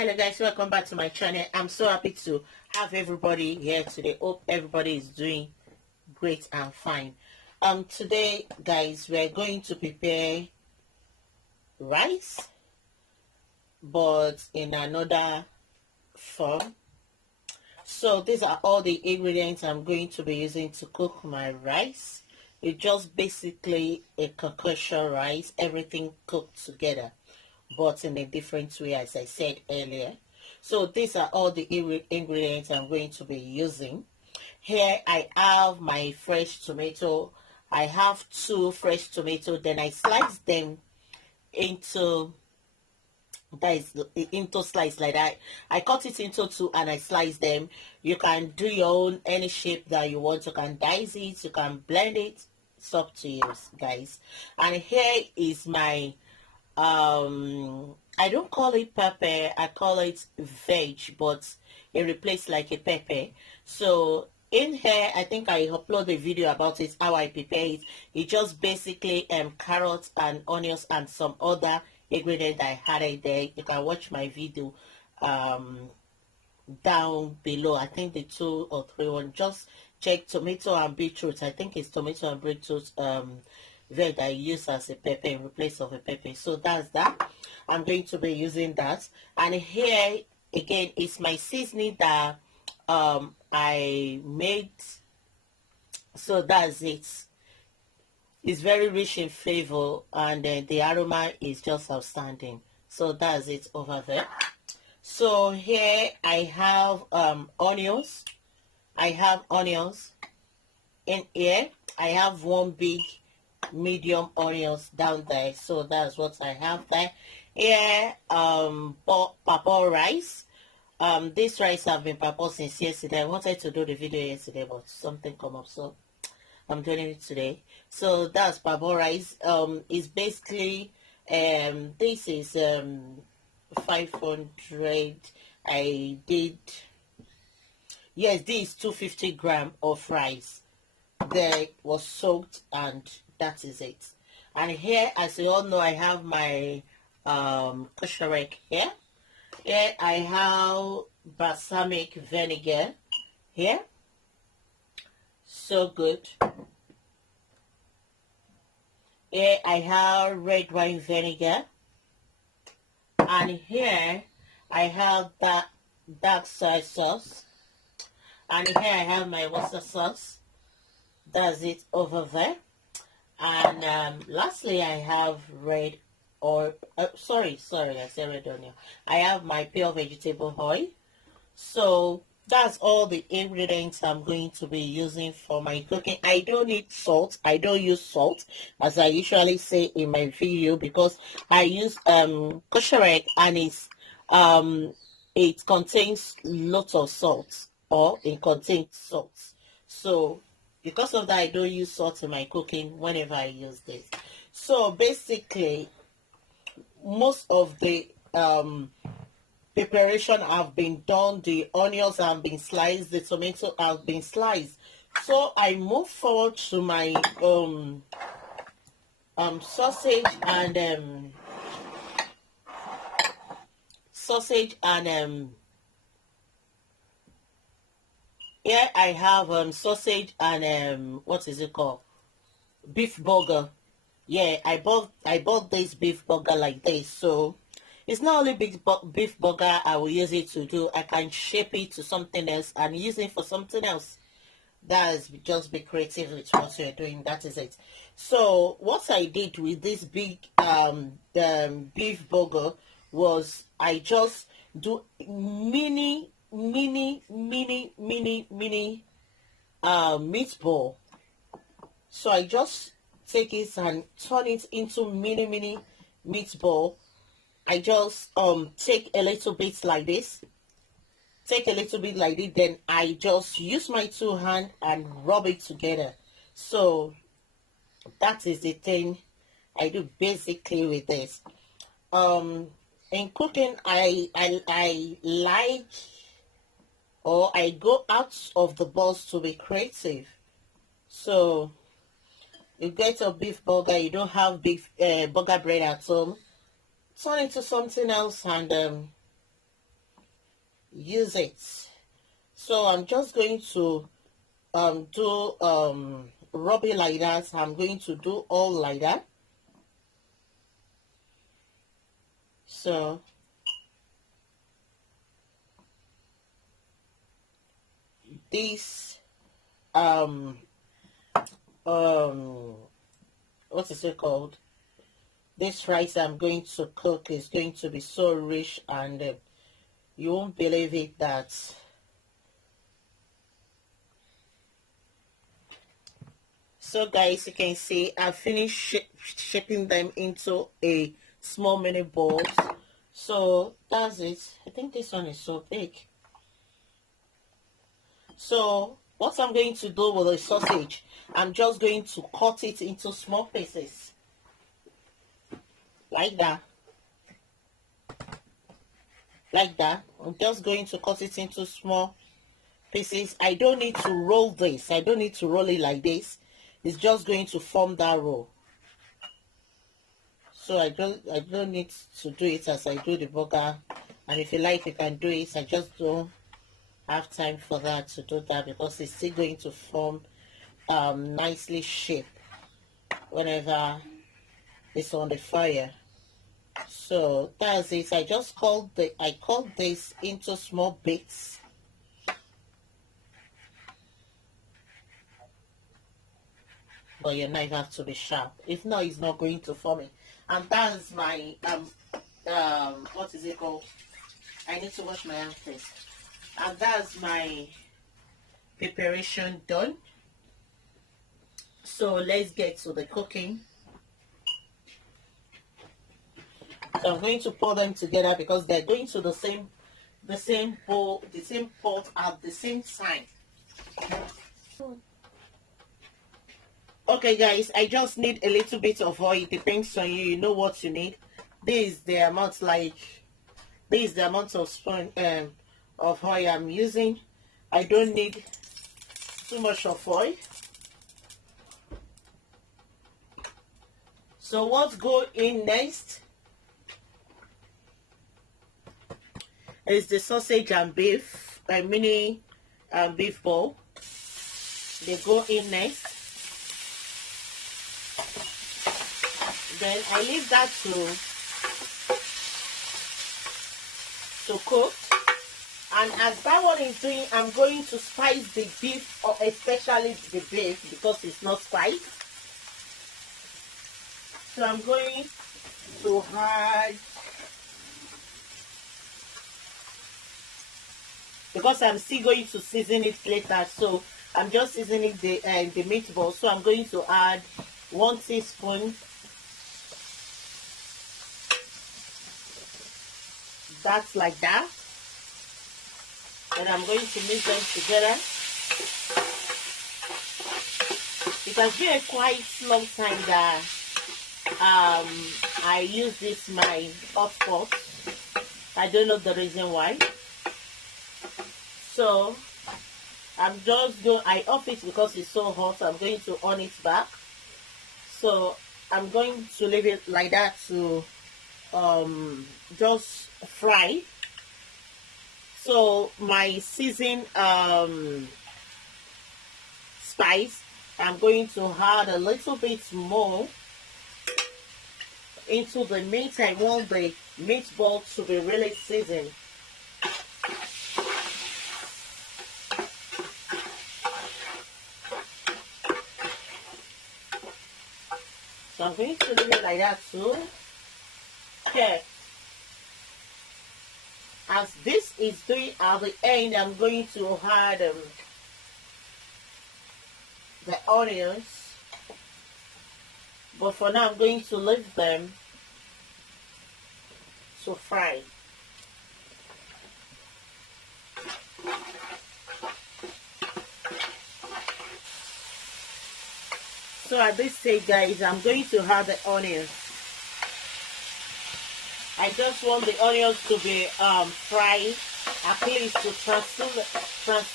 Hello guys, welcome back to my channel. I'm so happy to have everybody here today. Hope everybody is doing great and fine. Today guys, we're going to prepare rice, but in another form. So these are all the ingredients I'm going to be using to cook my rice. It's just basically a concoction rice, everything cooked together, but in a different way, as I said earlier. So these are all the ingredients I'm going to be using. Here I have my fresh tomato. I have 2 fresh tomatoes. Then I slice them into slice like that. I cut it into 2 and I slice them. You can do your own any shape that you want. You can dice it, you can blend it. It's up to you guys. And here is my I don't call it pepper, I call it veg, but it replaced like a pepper. So in here, I think I upload a video about it, how I prepare it. It's just basically carrots and onions and some other ingredient I added there. You can watch my video down below. I think the 2 or 3 one. Just check tomato and beetroot. I think it's tomato and beetroot veg I use as a pepper in place of a pepper. So that's that. I'm going to be using that. And here again is my seasoning that I made. So that's it. It's very rich in flavor, and the aroma is just outstanding. So that's it over there. So here I have onions. I have onions in here. I have 1 big medium onions down there. So that's what I have there. Here purple rice. This rice have been purple since yesterday. I wanted to do the video yesterday, but something come up, so I'm doing it today. So that's purple rice. It's basically this is 500. I did, yes, this is 250 grams of rice that was soaked, and that is it. And here, as you all know, I have my kosher here. Here I have balsamic vinegar here. So good. Here I have red wine vinegar. And here I have that dark soy sauce. And here I have my Worcester sauce. That's it over there. And lastly, I have red oil. Sorry, I said red onion. I have my pure vegetable oil. So that's all the ingredients I'm going to be using for my cooking. I don't need salt. I don't use salt, as I usually say in my video, because I use kosher egg, and it contains lots of salt, or it contains salt. So because of that, I don't use salt in my cooking whenever I use this. So basically, most of the preparation have been done. The onions have been sliced, the tomato have been sliced. So I move forward to my sausage and here I have sausage and what is it called? Beef burger. Yeah, I bought this beef burger like this. So it's not only beef burger I will use it to do. I can shape it to something else and use it for something else. That is, just be creative with what you're doing. That is it. So what I did with this big the beef burger was I just do mini meatball. So I just take it and turn it into mini meatball. I just take a little bit like this. Then I just use my 2 hands and rub it together. So that is the thing I do basically with this. In cooking, I like, or I go out of the box to be creative. So you get a beef burger, you don't have beef burger bread at home, turn it to something else and use it. So I'm just going to do rub it like that. I'm going to do all like that. So this what is it called, this rice I'm going to cook is going to be so rich, and you won't believe it that so guys, you can see I finished shaping them into a small mini balls. So that's it. I think this one is so big. So what I'm going to do with the sausage, I'm just going to cut it into small pieces like that. Like that. I'm just going to cut it into small pieces. I don't need to roll this. I don't need to roll it like this. It's just going to form that roll. So I don't need to do it as I do the burger. And if you like, you can do it. I just don't have time for that to do that, because it's still going to form nicely shaped whenever it's on the fire. So that's it. I cut this into small bits. But your knife has to be sharp. If not, it's not going to form it. And that's my what is it called? I need to wash my hands first. And that's my preparation done. So let's get to the cooking. So I'm going to pour them together because they're going to the same bowl, the same pot at the same time. Okay guys, I just need a little bit of oil. It depends on you. You know what you need. This is the amount, of spoon of oil I'm using. I don't need too much of oil. So what go in next is the sausage and beef, a mini beef ball. They go in next. Then I leave that to cook. And as that one is doing, I'm going to spice the beef, or especially the beef, because it's not spiced. So I'm going to add, because I'm still going to season it later, so I'm just seasoning the meatball. So I'm going to add 1 teaspoon. That's like that. And I'm going to mix them together. It has been a quite long time that I use this my hot pot. I don't know the reason why. So I'm just going, I off it because it's so hot. I'm going to on it back. So I'm going to leave it like that to just fry. So my seasoned spice, I'm going to add a little bit more into the meat. I want the meatball to be really seasoned. So I'm going to leave it like that too. Okay. As this is doing at the end, I'm going to add the onions. But for now, I'm going to leave them to fry. So at this stage, guys, I'm going to add the onions. I just want the onions to be fried, at least to translucent.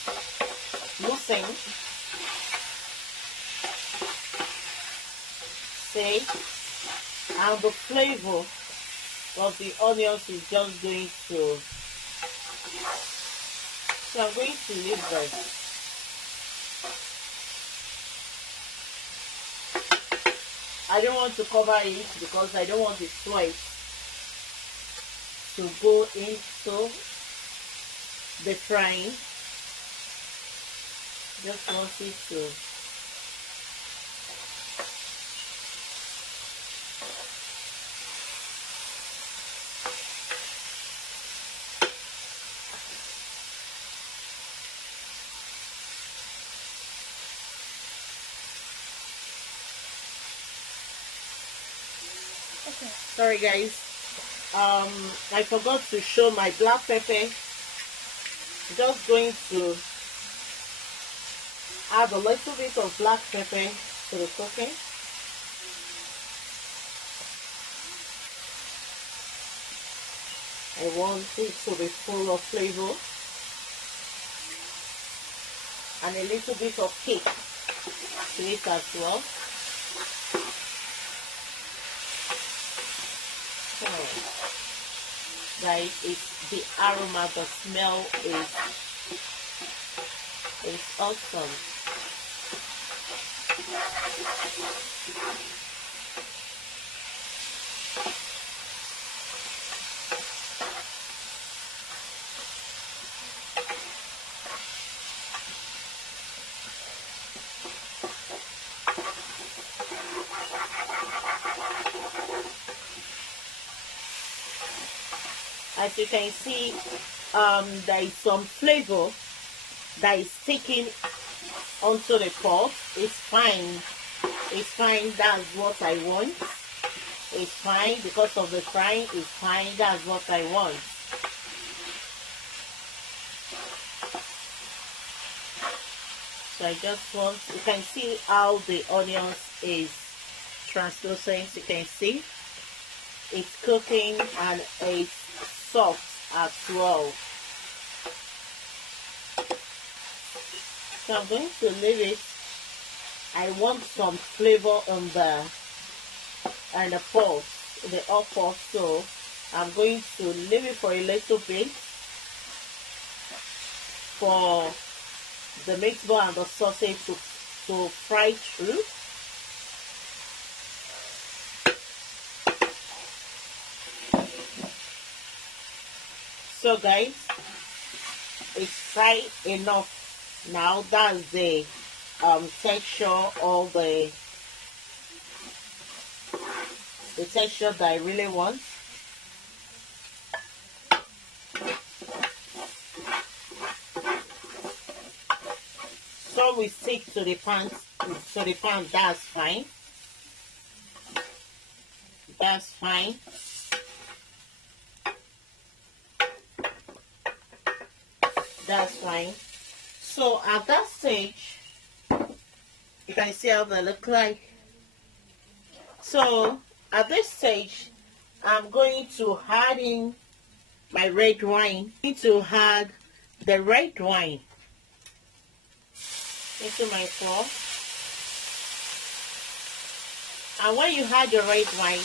See, and the flavor of the onions is just going to So I'm going to leave this. I don't want to cover it because I don't want the sweat to go into the frying. Just want it to sorry guys, I forgot to show my black pepper. Just going to add a little bit of black pepper to the cooking. I want it to be full of flavor and a little bit of kick to it as well. Guys, it's the aroma, the smell is awesome. As you can see, there is some flavor that is sticking onto the pot. It's fine. It's fine. That's what I want. It's fine because of the frying. It's fine. That's what I want. So I just want, you can see how the onions is translucent. You can see it's cooking and it's soft as well. So I'm going to leave it. I want some flavor on the pot, the hot pot, so I'm going to leave it for a little bit for the meatball and the sausage to fry through. So guys, it's fried enough now. That's the texture of the texture that I really want. So we stick to the pan, that's fine. That's fine. That's fine. So at that stage, you can see how they look like. So at this stage, I'm going to add in my red wine. I'm going to add the red wine into my pot. And when you add the red wine,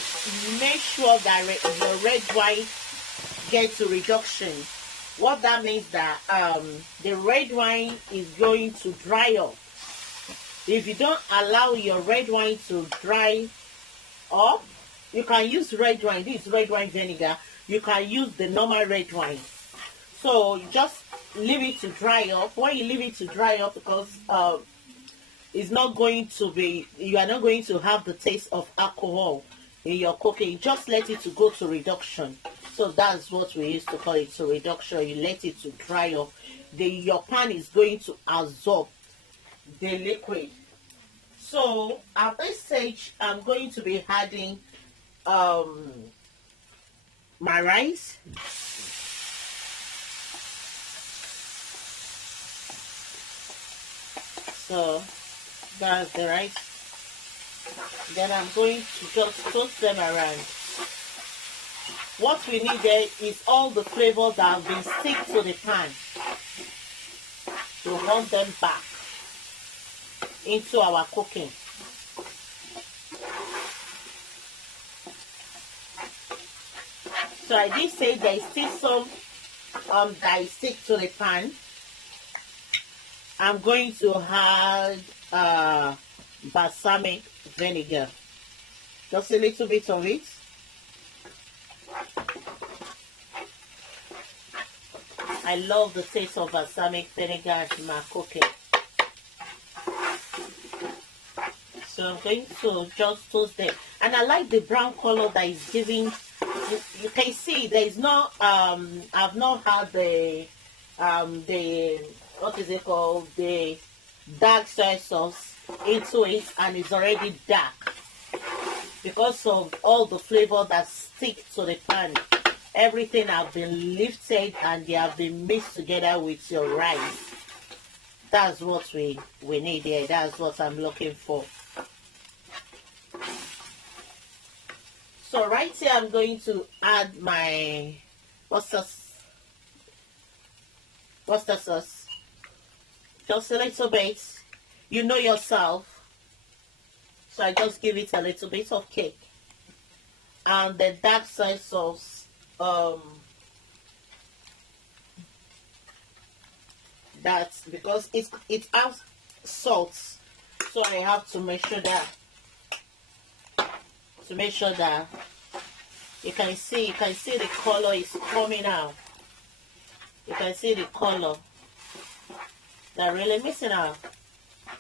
make sure that the red wine gets a reduction. What that means that the red wine is going to dry up. If you don't allow your red wine to dry up, you can use red wine. This is red wine vinegar. You can use the normal red wine. So you just leave it to dry up. When you leave it to dry up, because it's not going to be, you are not going to have the taste of alcohol in your cooking. Just let it to go to reduction. So that's what we used to call it, to reduction. You let it to dry up. Your pan is going to absorb the liquid. So at this stage, I'm going to be adding my rice. So that's the rice. Then I'm going to just toast them around. What we need there is all the flavor that have been stick to the pan to run them back into our cooking. So I did say there is still some that is stick to the pan. I'm going to add balsamic vinegar, just a little bit of it. I love the taste of balsamic vinegar in my cooking. So I'm going to just toast them, and I like the brown color that is giving. You can see there is not I've not had the what is it called, the dark soy sauce into it, and it's already dark because of all the flavor that stick to the pan. Everything have been lifted and they have been mixed together with your rice. That's what we need here. That's what I'm looking for. So right here, I'm going to add my mustard sauce. Just a little bit. You know yourself. So I just give it a little bit of cake. And the dark soy sauce, that's because it has salt. So I have to make sure that you can see the color is coming out. You can see the color. They're really mixing out.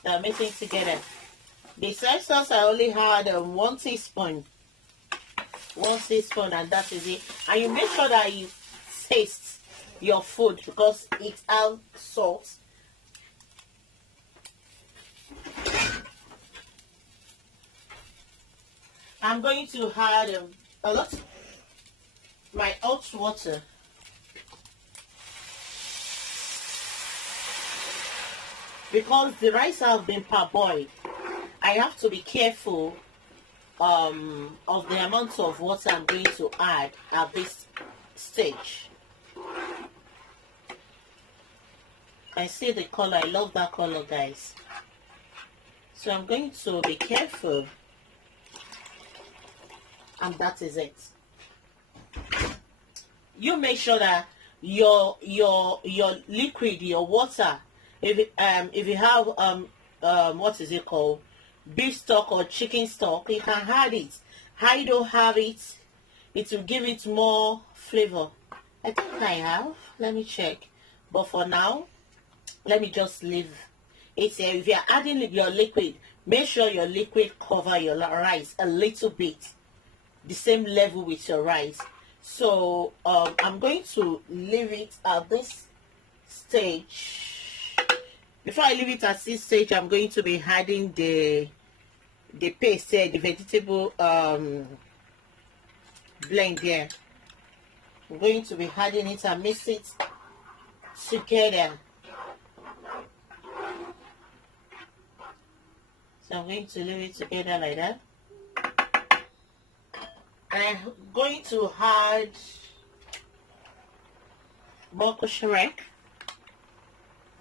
They're mixing together. The soy sauce, I only had 1 teaspoon. 1 teaspoon, and that is it. And you make sure that you taste your food because it has salt. I'm going to add a lot my hot water. Because the rice have been parboiled, I have to be careful of the amount of water I'm going to add at this stage. I see the color. I love that color, guys. So I'm going to be careful. And that is it. You make sure that your liquid, your water, if you have what is it called, beef stock or chicken stock, you can add it. I don't have it, it will give it more flavor. I think I have. Let me check. But for now, let me just leave it here. If you're adding your liquid, make sure your liquid cover your rice a little bit, the same level with your rice. So I'm going to leave it at this stage. Before I leave it at this stage, I'm going to be adding the paste here, the vegetable blend here. I'm going to be adding it and mix it together. So I'm going to leave it together like that. And I'm going to add more Concoction.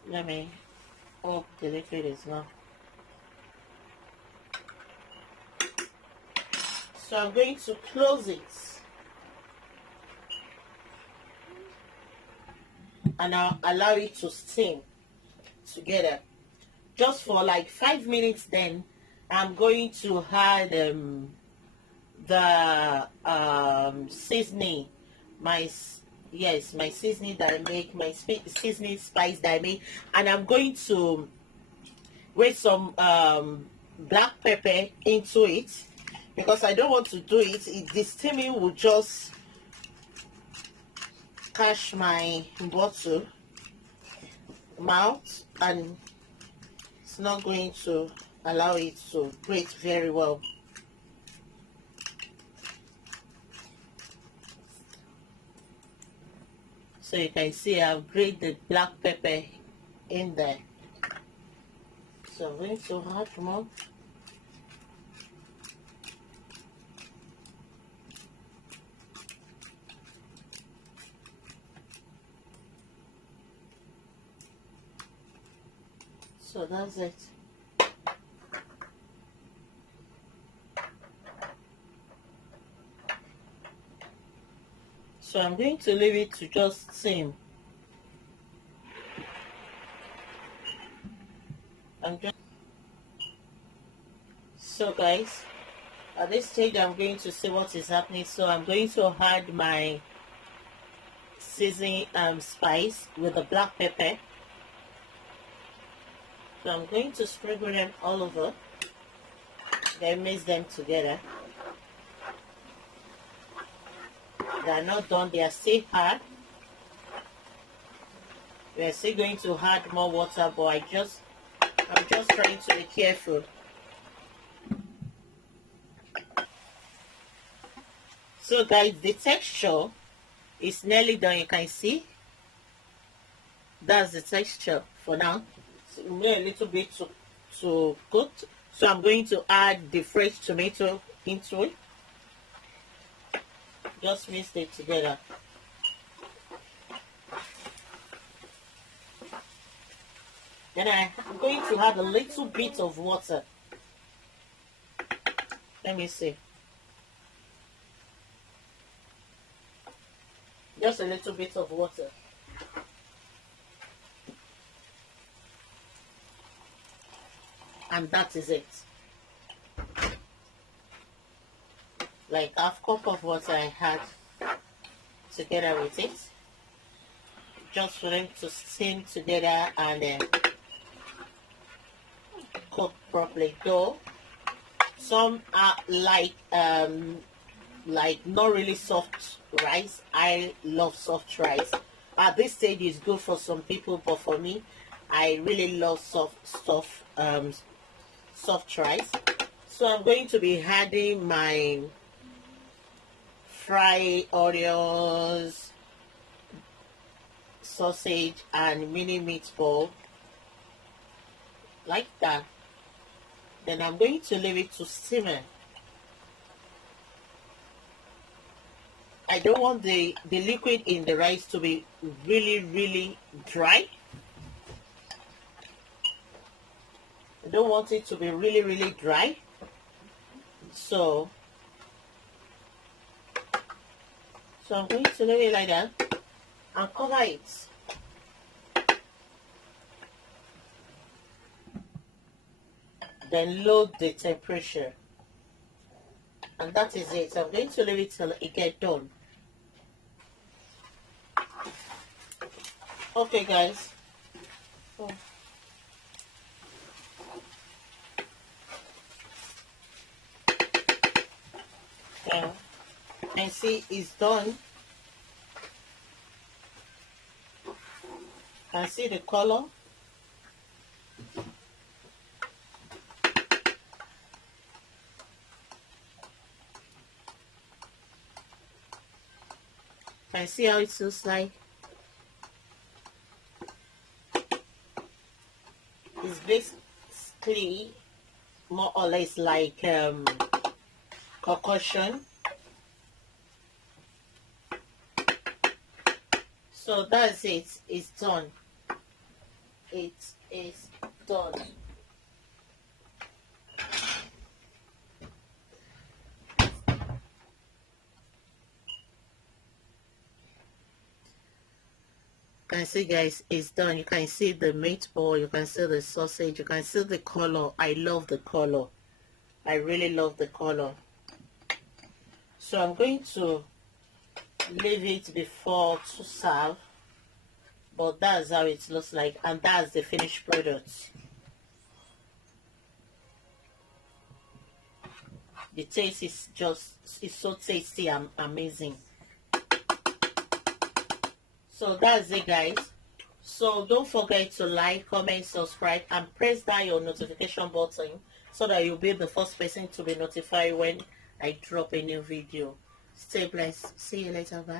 Let me, oh, the liquid is now. So I'm going to close it. And I'll allow it to steam together. Just for like 5 minutes, then I'm going to add the seasoning, my seasoning that I make, my seasoning spice that I make, and I'm going to grate some black pepper into it because I don't want to do it. The steaming will just catch my bottle mouth and it's not going to allow it to grate very well. So you can see I've grated the black pepper in there. So I'm going to add more. So that's it. So I'm going to leave it to just steam. I'm just so guys, at this stage I'm going to see what is happening. So I'm going to add my seasoning spice with the black pepper. So I'm going to sprinkle them all over, then mix them together. They are not done, they are still hard. We are still going to add more water, but I'm just trying to be careful. So guys, the texture is nearly done. You can see that's the texture for now. So we need a little bit to cook. So I'm going to add the fresh tomato into it. Just mix it together. Then I'm going to add a little bit of water. Let me see. Just a little bit of water. And that is it. Like half cup of water I had together with it. Just for them to steam together and then cook properly. Though some are like not really soft rice. I love soft rice. At this stage it's good for some people, but for me I really love soft rice. So I'm going to be adding my fried onions, sausage and mini meatball like that. Then I'm going to leave it to simmer. I don't want the liquid in the rice to be really dry. I don't want it to be really dry. So I'm going to leave it like that and cover it. Then load the temperature. And that is it. I'm going to leave it till it gets done. Okay guys. Yeah. And see it's done. Can see the color. Can see how it looks like. It's basically more or less like concoction. So that's it. It's done. It is done. You can see guys, it's done. You can see the meatball, you can see the sausage, you can see the color. I love the color. I really love the color. So I'm going to leave it before to serve, but that's how it looks like, and that's the finished product. The taste is it's so tasty and amazing. So that's it guys. So don't forget to like, comment, subscribe and press that your notification button so that you'll be the first person to be notified when I drop a new video. Stay blessed. See you later. Bye.